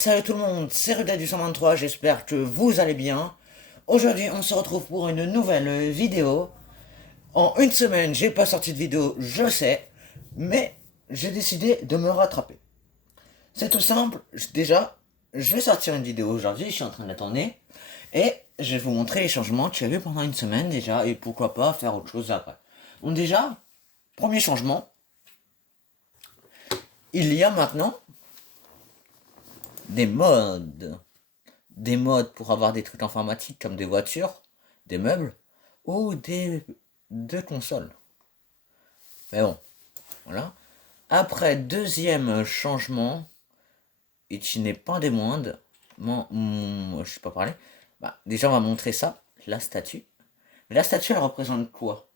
Salut tout le monde, c'est Ruda du 123, j'espère que vous allez bien. Aujourd'hui, on se retrouve pour une nouvelle vidéo. En une semaine, j'ai pas sorti de vidéo, je sais, mais j'ai décidé de me rattraper. C'est tout simple, déjà, je vais sortir une vidéo aujourd'hui, je suis en train de la tourner, et je vais vous montrer les changements que j'ai vus pendant une semaine déjà, et pourquoi pas faire autre chose après. Donc déjà, premier changement, il y a maintenant des modes. Des modes pour avoir des trucs informatiques comme des voitures, des meubles ou deux consoles. Mais bon, voilà. Après, deuxième changement, et qui n'est pas des moindres, je sais pas parler, bah, déjà on va montrer ça, la statue. Mais la statue, elle représente quoi?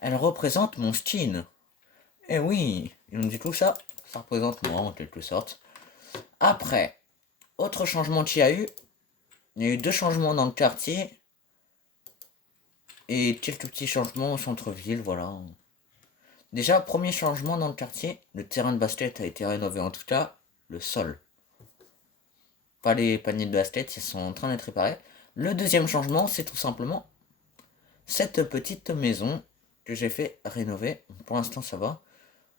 Elle représente mon skin. Eh oui, et donc du coup ça représente moi en quelque sorte. Après, autre changement qu'il y a eu, il y a eu deux changements dans le quartier et quelques petits changements au centre-ville, voilà. Déjà, premier changement dans le quartier, le terrain de basket a été rénové, en tout cas, le sol. Pas les paniers de basket, ils sont en train d'être réparés. Le deuxième changement, c'est tout simplement cette petite maison que j'ai fait rénover. Pour l'instant, ça va.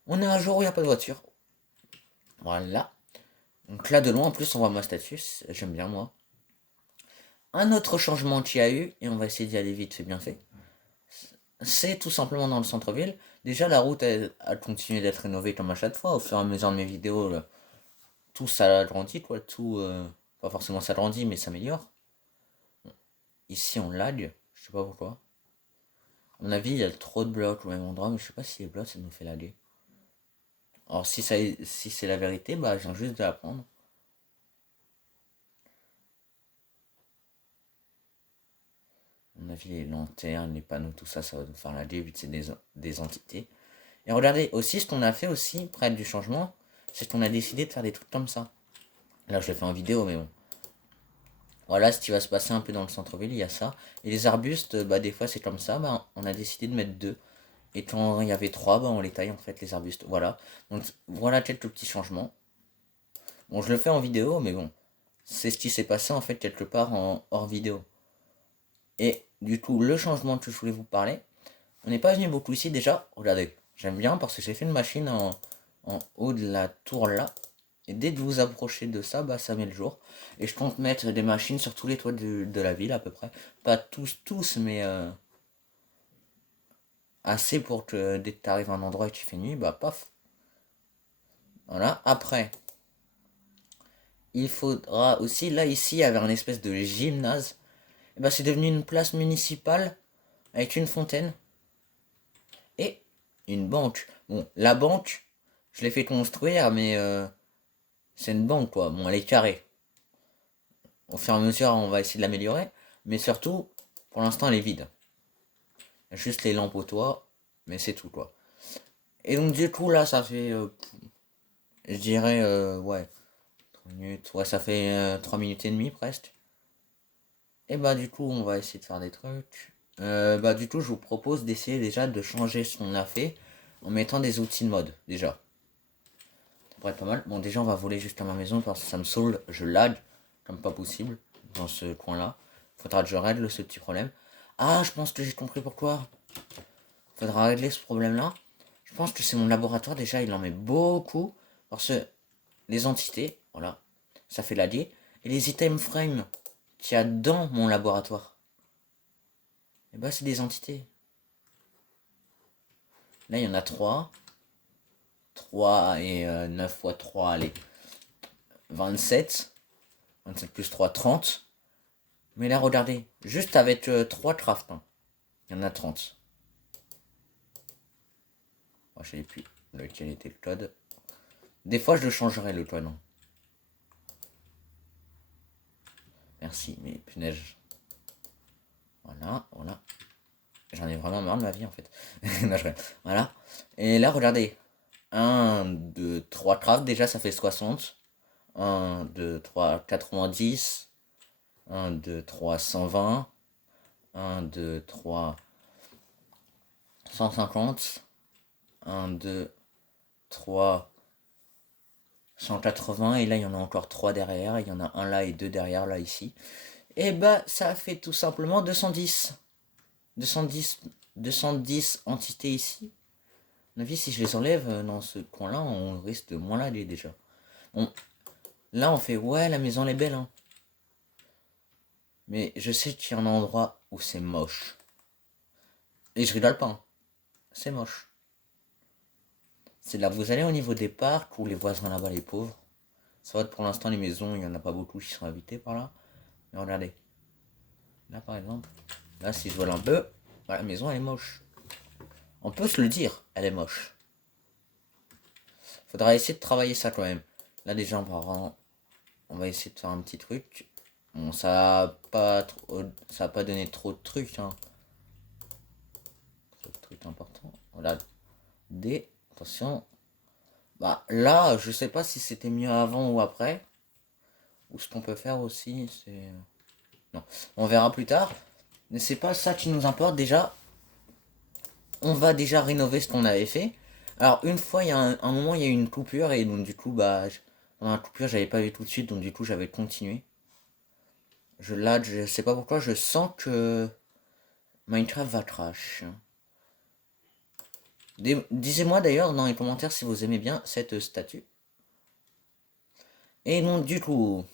On est un jour où il n'y a pas de voiture. Voilà. Donc là, de loin, en plus, on voit ma statue. J'aime bien, moi. Un autre changement qu'il y a eu, et on va essayer d'y aller vite, c'est bien fait. C'est tout simplement dans le centre-ville. Déjà, la route, elle a continué d'être rénovée comme à chaque fois. Au fur et à mesure de mes vidéos, tout s'agrandit, quoi. Tout, pas forcément s'agrandit, mais s'améliore. Ici, on lag. Je sais pas pourquoi. À mon avis, il y a trop de blocs au même endroit, mais je sais pas si les blocs, ça nous fait laguer. Alors, si c'est la vérité, bah, je viens juste de l'apprendre. À mon avis, les lanternes, les panneaux, tout ça, ça va nous faire laguer, vu que c'est des entités. Et regardez, aussi, ce qu'on a fait aussi, près du changement, c'est qu'on a décidé de faire des trucs comme ça. Là, je le fais en vidéo, mais bon. Voilà ce qui va se passer un peu dans le centre-ville, il y a ça. Et les arbustes, bah des fois c'est comme ça, bah on a décidé de mettre deux. Et quand il y avait trois, bah on les taille en fait les arbustes. Voilà. Donc voilà quelques petits changements. Bon, je le fais en vidéo, mais bon, c'est ce qui s'est passé en fait quelque part en hors vidéo. Et du coup, le changement que je voulais vous parler, on n'est pas venu beaucoup ici déjà. Regardez, j'aime bien parce que j'ai fait une machine en haut de la tour là. Et dès que vous approchez de ça, bah ça met le jour. Et je compte mettre des machines sur tous les toits de la ville à peu près. Pas tous, mais assez pour que dès que tu arrives à un endroit et qu'il fait nuit, bah paf. Voilà. Après, il faudra aussi, là ici, il y avait un espèce de gymnase. Et bah c'est devenu une place municipale avec une fontaine et une banque. Bon, la banque, je l'ai fait construire, mais c'est une banque quoi. Bon, elle est carrée. Au fur et à mesure, on va essayer de l'améliorer. Mais surtout, pour l'instant, elle est vide. Il y a juste les lampes au toit, mais c'est tout quoi. Et donc du coup là ça fait je dirais ouais 3 minutes. Ouais ça fait 3 minutes et demie presque. Et bah du coup on va essayer de faire des trucs. Bah du coup je vous propose d'essayer déjà de changer ce qu'on a fait en mettant des outils de mode déjà. Ça pourrait être pas mal. Bon déjà on va voler jusqu'à ma maison parce que ça me saoule, je lag comme pas possible dans ce coin là. Faudra que je règle ce petit problème. Ah je pense que j'ai compris pourquoi. Faudra régler ce problème là. Je pense que c'est mon laboratoire, déjà, il en met beaucoup. Parce que les entités, voilà, ça fait l'allier. Et les item frames qu'il y a dans mon laboratoire, et bah c'est des entités. Là, il y en a 3. 3 et 9 fois 3 allez, 27. 27 plus 3 30. Mais là, regardez, juste avec 3 crafts, hein, il y en a 30. Moi, je sais plus lequel était le code. Des fois, je le changerai le code. Hein. Merci, mais punaise. Voilà, voilà. J'en ai vraiment marre de ma vie en fait. Non, voilà. Et là, regardez. Un 2 3 crafts, déjà ça fait 60. Un 2 3 90. Un 2 3 120. Un 2 3 150. Un 2 3 180 et là il y en a encore 3 derrière, il y en a un là et 2 derrière là ici. Et bah ça fait tout simplement 210. 210, 210 entités ici. À mon avis si je les enlève dans ce coin là, on risque de moins l'aller déjà. Bon, là on fait ouais la maison elle est belle hein. Mais je sais qu'il y a un endroit où c'est moche. Et je rigole pas, hein. C'est moche. C'est là, vous allez au niveau des parcs où les voisins là-bas, les pauvres. Ça va pour l'instant, les maisons, il n'y en a pas beaucoup qui sont habitées par là. Mais regardez. Là, par exemple. Là, si je vole un peu, la maison, elle est moche. On peut se le dire, elle est moche. Faudra essayer de travailler ça quand même. Là, déjà, on va essayer de faire un petit truc. Bon, ça a pas donné trop de trucs, hein. Trop de trucs importants. Voilà. D. Attention. Bah, là, je sais pas si c'était mieux avant ou après. Ou ce qu'on peut faire aussi, c'est... Non, on verra plus tard. Mais c'est pas ça qui nous importe déjà. On va déjà rénover ce qu'on avait fait. Alors une fois, il y a un moment, il y a eu une coupure et donc du coup, bah, pendant la coupure, j'avais pas vu tout de suite, donc du coup, j'avais continué. Là, je sais pas pourquoi, je sens que Minecraft va crash. Disez-moi d'ailleurs dans les commentaires si vous aimez bien cette statue. Et donc du coup,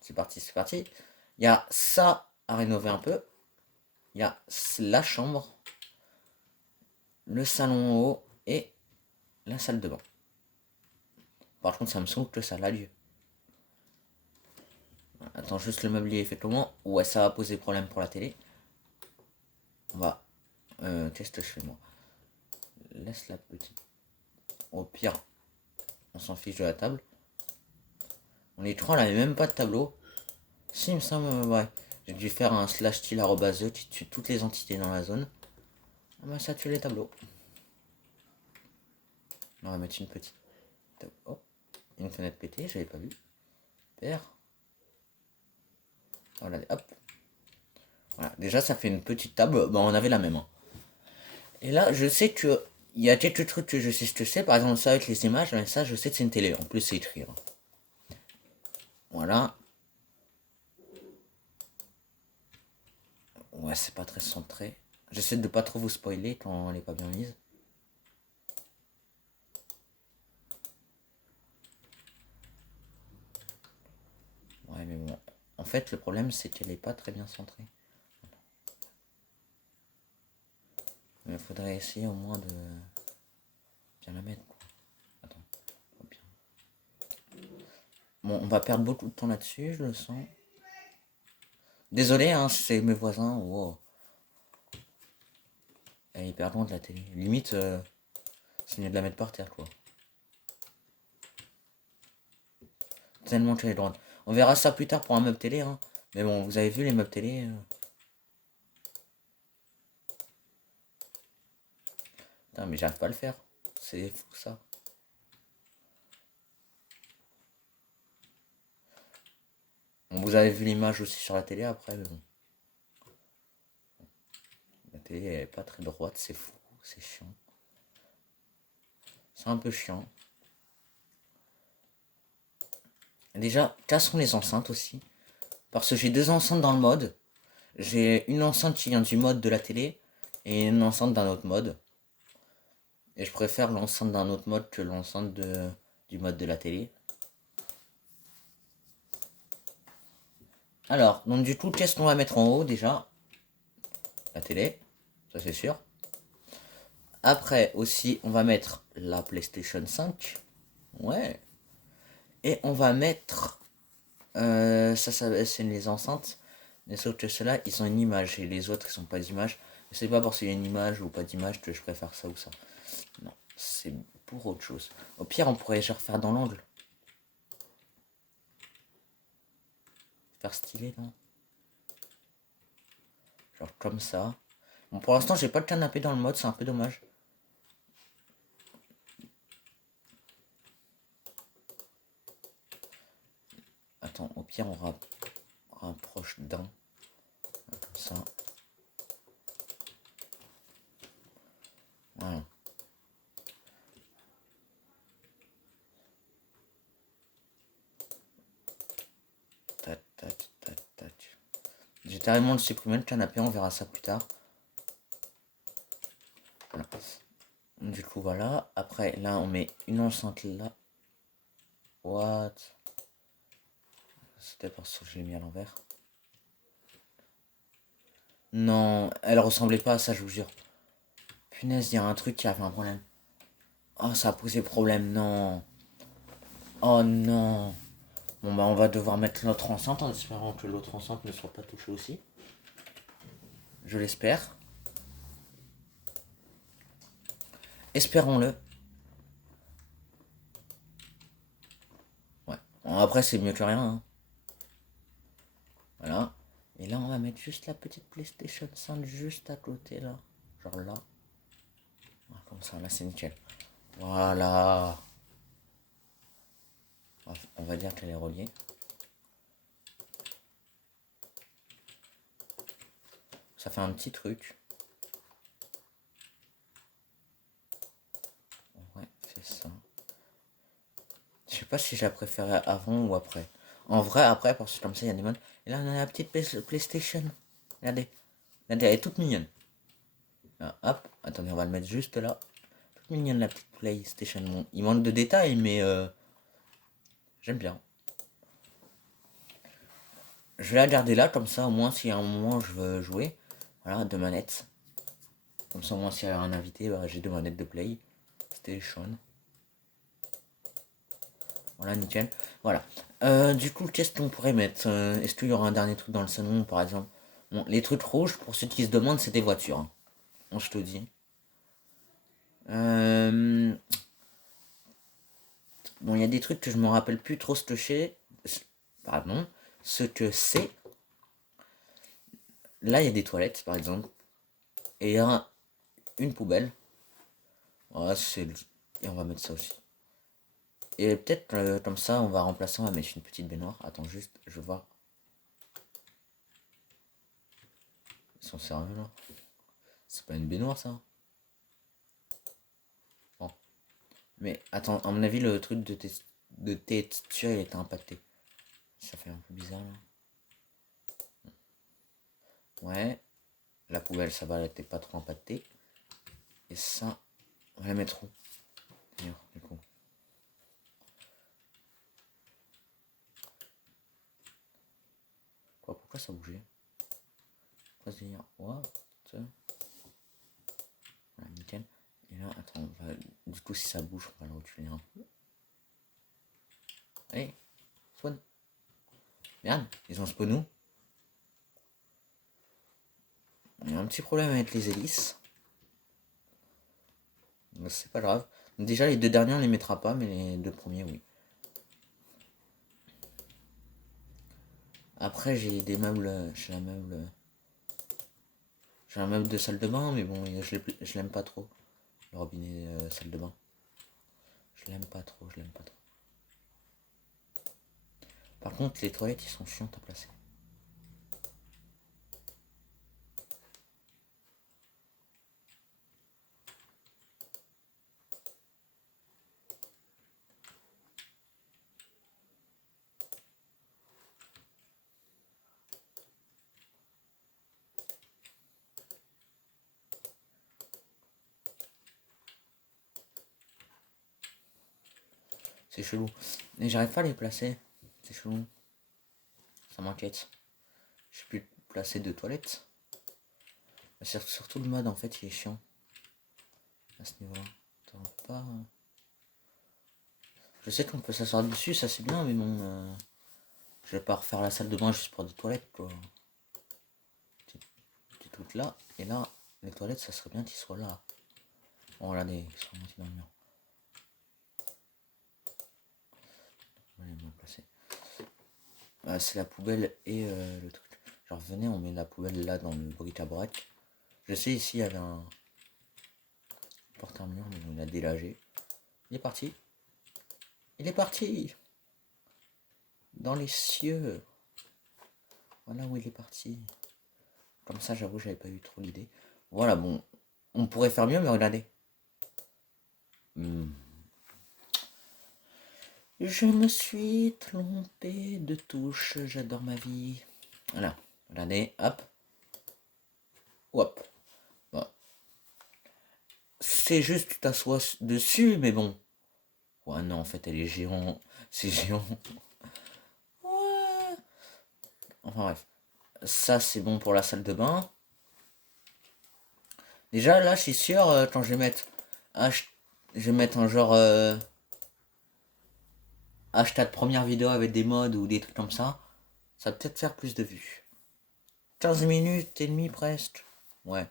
c'est parti, c'est parti. Il y a ça à rénover un peu. Il y a la chambre, le salon en haut et la salle de bain. Par contre, ça me semble que ça a lieu. Attends, juste le mobilier est fait comment? Ouais, ça va poser problème pour la télé. On va... qu'est-ce que je fais moi? Laisse la petite. Au pire, on s'en fiche de la table. On est trois, on n'avait même pas de tableau. Si, il me semble, ouais. J'ai dû faire un slash style arrobase qui tue toutes les entités dans la zone. Ah bah ça tue les tableaux. On va mettre une petite... Oh, une fenêtre pétée, j'avais pas vu. Père. Voilà, hop. Voilà, déjà ça fait une petite table. Bon, on avait la même. Hein. Et là, je sais que il y a quelques trucs que je sais ce que c'est. Par exemple, ça avec les images, mais ça, je sais que c'est une télé. En plus, c'est écrit. Hein. Voilà. Ouais, c'est pas très centré. J'essaie de pas trop vous spoiler quand elle est pas bien mise. Ouais, mais bon. En fait, le problème, c'est qu'elle est pas très bien centrée. Mais il faudrait essayer au moins de bien la mettre. Quoi. Attends. Bien. Bon, on va perdre beaucoup de temps là-dessus, je le sens. Désolé, hein, c'est mes voisins. Wow. Elle est hyper loin de la télé. Limite, c'est mieux de la mettre par terre, quoi. Tellement qu'elle est loin. On verra ça plus tard pour un meuble télé, hein. Mais bon, vous avez vu les meubles télé Putain, mais j'arrive pas à le faire. C'est fou, ça. Bon, vous avez vu l'image aussi sur la télé après, mais bon. La télé, elle est pas très droite, c'est fou, c'est chiant. C'est un peu chiant. Déjà, cassons les enceintes aussi. Parce que j'ai deux enceintes dans le mode. J'ai une enceinte qui vient du mode de la télé et une enceinte d'un autre mode. Et je préfère l'enceinte d'un autre mode que l'enceinte du mode de la télé. Alors, donc du coup, qu'est-ce qu'on va mettre en haut déjà? La télé, ça c'est sûr. Après aussi, on va mettre la PlayStation 5. Ouais. Et on va mettre... ça c'est les enceintes. Mais sauf que ceux-là, ils ont une image. Et les autres, ils n'ont pas d'image. C'est pas parce qu'il y a une image ou pas d'image que je préfère ça ou ça. Non, c'est pour autre chose. Au pire, on pourrait déjà refaire dans l'angle. Faire stylé, non? Genre comme ça. Bon, pour l'instant, j'ai pas de canapé dans le mode, c'est un peu dommage. Attends, au pire, on rapproche d'un. Comme ça. Voilà. tac, tac, tac. J'ai carrément le supprimer le canapé, on verra ça plus tard. Voilà. Du coup, voilà. Après, là, on met une enceinte là. What? C'était parce que je l'ai mis à l'envers. Non, elle ressemblait pas à ça, je vous jure. Punaise, il y a un truc qui avait un problème. Oh, ça a posé problème, non. Oh non. Bon, bah, on va devoir mettre l'autre enceinte en espérant que l'autre enceinte ne soit pas touchée aussi. Je l'espère. Espérons-le. Ouais. Bon, après, c'est mieux que rien. Hein. Voilà. Et là, on va mettre juste la petite PlayStation 5 juste à côté, là. Genre là. Voilà, comme ça, là, c'est nickel. Voilà. On va dire qu'elle est reliée. Ça fait un petit truc. Ouais, c'est ça. Je sais pas si j'ai préféré avant ou après. En vrai, après, parce que comme ça, il y a des modes. Et là, on a la petite PlayStation. Regardez. Regardez, elle est toute mignonne. Là, hop. Attendez, on va le mettre juste là. Toute mignonne, la petite PlayStation. Bon, il manque de détails, mais j'aime bien. Je vais la garder là, comme ça, au moins, si à un moment je veux jouer. Voilà, deux manettes. Comme ça, au moins, s'il y a un invité, bah, j'ai deux manettes de PlayStation. Voilà, nickel. Voilà. Du coup, qu'est-ce qu'on pourrait mettre est-ce qu'il y aura un dernier truc dans le salon, par exemple? Bon, les trucs rouges, pour ceux qui se demandent, c'est des voitures. Hein. Bon, je te dis. Bon, il y a des trucs que je me rappelle plus trop ce que c'est. Pardon. Ce que c'est. Là, il y a des toilettes, par exemple. Et il y a une poubelle. Voilà, et on va mettre ça aussi. Et peut-être comme ça, on va remplacer, on va mettre une petite baignoire. Attends, juste, je vais voir. Ils sont sérieux là? C'est pas une baignoire ça? Bon. Mais attends, à mon avis, le truc de texture, il était impacté. Ça fait un peu bizarre là. Ouais. La poubelle, ça va, elle était pas trop impactée. Et ça, on va la mettre où? D'ailleurs, du coup. Quoi, pourquoi ça bougeait? Pourquoi se dire? What? Voilà, nickel. Et là, attends, du coup, si ça bouge, on va le reculer un peu. Allez, spawn. Merde, ils ont spawn où? Il y a un petit problème avec les hélices. Mais c'est pas grave. Donc déjà, les deux derniers, on les mettra pas, mais les deux premiers, oui. Après, j'ai des meubles. J'ai un meuble de salle de bain, mais bon, je l'aime pas trop. Le robinet salle de bain. Je l'aime pas trop, je l'aime pas trop. Par contre, les toilettes, ils sont chiants à placer. C'est chelou. Mais j'arrive pas à les placer. C'est chelou. Ça m'inquiète. Je sais plus placer de toilettes. C'est surtout le mode en fait, il est chiant. À ce niveau-là. Pas... Je sais qu'on peut s'asseoir dessus, ça c'est bien, mais bon. Je vais pas refaire la salle de bain juste pour des toilettes quoi. Petit truc là. Et là, les toilettes, ça serait bien qu'ils soient là. Bon, regardez, ils sont montés dans le mur. On va les placer. C'est la poubelle et le truc. Genre, venez, on met la poubelle là dans le bric-à-brac. Je sais, ici, il y avait un porte-mur, mais on a délagé. Il est parti. Il est parti. Dans les cieux. Voilà où il est parti. Comme ça, j'avoue, j'avais pas eu trop l'idée. Voilà, bon. On pourrait faire mieux, mais regardez. Je me suis trompé de touche, j'adore ma vie. Voilà, regardez, hop. Hop. Bon. C'est juste tu t'assois dessus, mais bon. Ouais, non, en fait, elle est géant. C'est géant. Ouais. Enfin bref. Ça, c'est bon pour la salle de bain. Déjà, là, je suis sûr, quand je vais mettre... Je vais mettre un genre... hashtag première vidéo avec des mods ou des trucs comme ça. Ça va peut-être faire plus de vues. 15 minutes et demie presque. Ouais.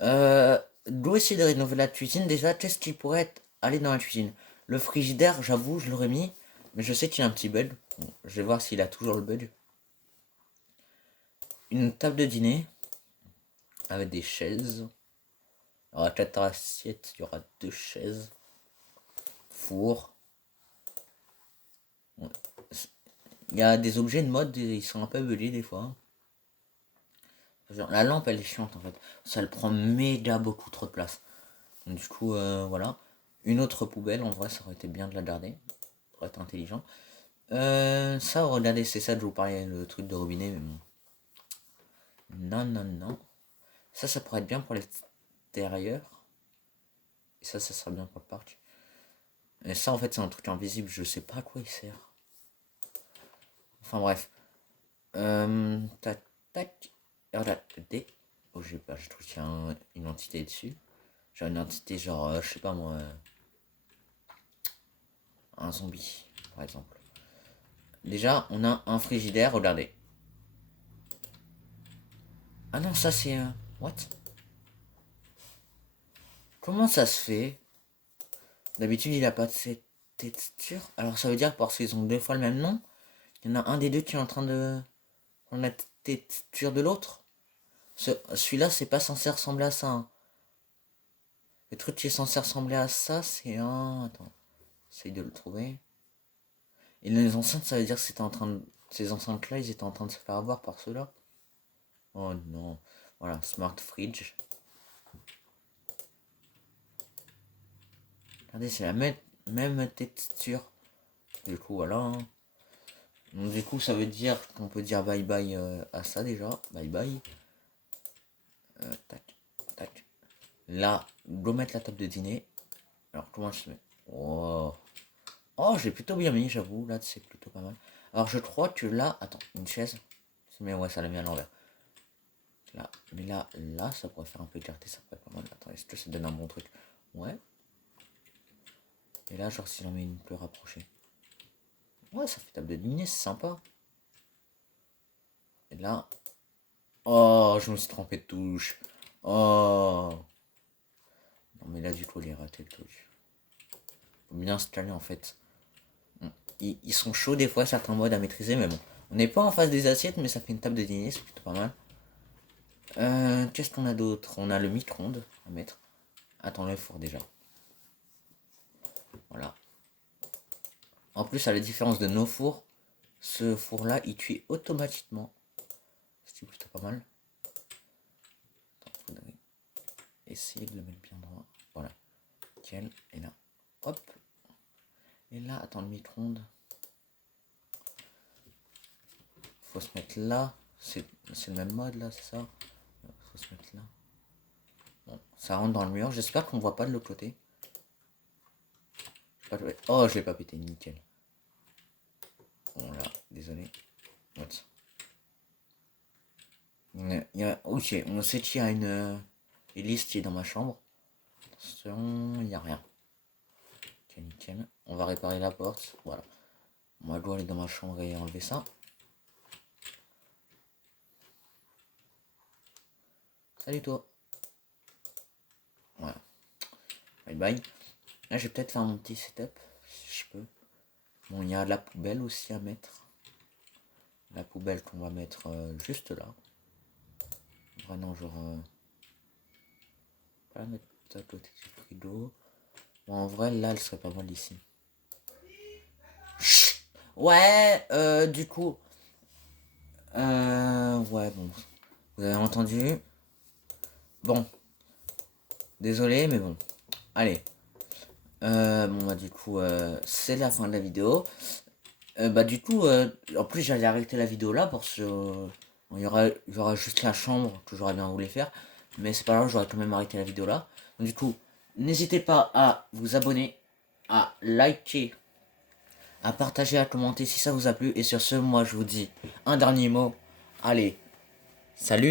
Dois essayer de rénover la cuisine. Déjà, qu'est-ce qui pourrait aller dans la cuisine? Le frigidaire, j'avoue, je l'aurais mis. Mais je sais qu'il y a un petit bug. Bon, je vais voir s'il a toujours le bug. Une table de dîner. Avec des chaises. Alors, à 4 assiettes, il y aura 2 chaises. Four. Ouais. Il y a des objets de mode, ils sont un peu buggés des fois. Genre, la lampe, elle est chiante en fait. Ça elle prend méga beaucoup trop de place. Donc, du coup, voilà. Une autre poubelle, en vrai, ça aurait été bien de la garder. Pour être intelligent. Ça, regardez, c'est ça que je vous parlais, le truc de robinet. Mais bon. Non, non, non. Ça pourrait être bien pour l'extérieur. Et ça sera bien pour le parc. Et ça, en fait, c'est un truc invisible. Je sais pas à quoi il sert. Enfin, bref. Tac, tac. Et regarde, D. Oh, j'ai pas, je trouve qu'il y a une entité dessus. Genre une entité, genre, je sais pas moi. Un zombie, par exemple. Déjà, on a un frigidaire, regardez. Ah non, ça c'est un... What? Comment ça se fait? D'habitude, il a pas de cette texture. Alors ça veut dire parce qu'ils ont deux fois le même nom. Il y en a un des deux qui est en train de prendre la texture de l'autre. Celui-là, c'est pas censé ressembler à ça, hein. Le truc qui est censé ressembler à ça, c'est un... Attends, j'essaye de le trouver. Et les enceintes, ça veut dire que c'était en train de... Ces enceintes-là, ils étaient en train de se faire avoir par ceux-là. Oh non. Voilà, Smart Fridge. Regardez, c'est la même texture. Du coup, voilà, hein. Donc, du coup, ça veut dire qu'on peut dire bye bye à ça déjà. Bye bye. Tac, tac. Là, go mettre la table de dîner. Alors, comment je mets? Oh, oh j'ai plutôt bien mis, j'avoue. Là, c'est plutôt pas mal. Alors, je crois que là... Attends, une chaise. Mais ouais, ça l'a mis à l'envers. Là, mais là, ça pourrait faire un peu écarté, ça pourrait être pas mal. Attends, est-ce que ça donne un bon truc? Ouais. Et là, genre, si j'en mets une peu rapprochée. Ouais, ça fait table de dîner, c'est sympa. Et là... Oh, je me suis trompé de touche. Oh. Non, mais là, du coup, il est raté le truc. Faut bien se calmer, en fait. Ils sont chauds, des fois, certains modes à maîtriser, mais bon. On n'est pas en face des assiettes, mais ça fait une table de dîner, c'est plutôt pas mal. Qu'est-ce qu'on a d'autre? On a le micro-ondes à mettre. Attends, le four, déjà. Voilà. En plus, à la différence de nos fours, ce four-là, il cuit automatiquement. C'est plutôt pas mal. Attends, faudrait essayer de le mettre bien droit. Voilà. Nickel. Et là, hop. Et là, attends, le micro-ondes. Faut se mettre là. C'est le même mode, là, c'est ça? Faut se mettre là. Bon, ça rentre dans le mur. J'espère qu'on voit pas de l'autre côté. Oh, je l'ai pas pété, nickel. Bon, là, désolé. What? Ok, on sait qu'il y a une liste qui est dans ma chambre. Attention, il n'y a rien. Ok, nickel. On va réparer la porte. Voilà. Moi, je dois aller dans ma chambre et enlever ça. Salut toi. Voilà. Bye bye. Là, je vais peut-être faire mon petit setup, si je peux. Bon, il y a la poubelle aussi à mettre. La poubelle qu'on va mettre juste là. Vraiment, genre... pas la mettre à côté du frigo. Bon, en vrai, là, elle serait pas mal ici. Ouais, du coup... ouais, bon. Vous avez entendu? Bon. Désolé, mais bon. Allez. Bon bah du coup c'est la fin de la vidéo. Du coup en plus j'allais arrêter la vidéo là parce que il y aura juste la chambre que j'aurais bien voulu faire. Mais c'est pas grave, j'aurais quand même arrêté la vidéo là. Donc, du coup, n'hésitez pas à vous abonner, à liker, à partager, à commenter si ça vous a plu. Et sur ce, moi je vous dis un dernier mot. Allez, salut!